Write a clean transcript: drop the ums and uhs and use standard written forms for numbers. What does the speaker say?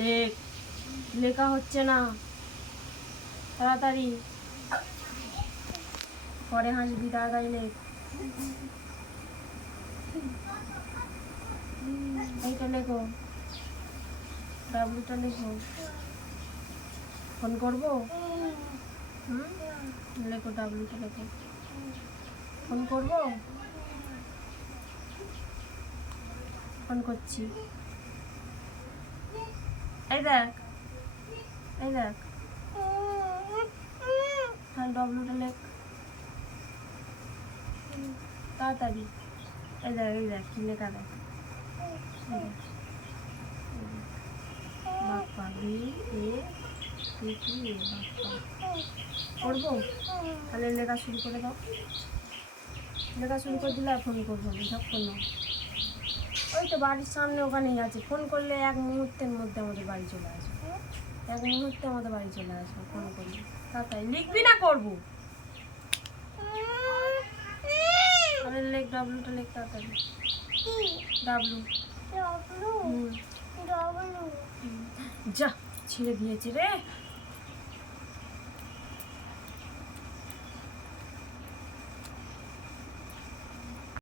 লেখ, লেখা হচ্ছে না, তাড়াতাড়ি পরে হাসবি, তাড়াতাড়ি লেখ। এইটা লেখো, ডাব্লুটা লেখো। ফোন করবো? লেখো, ডাব্লুটা লেখো। ফোন করবো? ফোন করছি। এই দেখ, এই দেখ, হ্যাঁ ডাব্লুটা লেখ তাড়াতাড়ি। এই দেখ, এই দেখ কি লেখা দেখ। বাপ্পা, বি এ কি বাপ্পা। করবো? তাহলে লেখা শুরু করে দাও। লেখা শুরু করে দিলে আর ফোন করবো না, যখন না। ওই তো বাড়ির সামনে ওখানেই আছে, ফোন করলে 1 মুহূর্তের মধ্যে আমাদের বাড়ি চলে আসবে। 1 মুহূর্তে আমাদের বাড়ি চলে আসবে ফোন করলে। তাড়াতাড়ি লিখবি না করবো? তাহলে লেখ, ডাব্লুটা লেখ তাড়াতাড়ি। ডাব্লু। যা ছিঁড়ে দিয়েছে রে।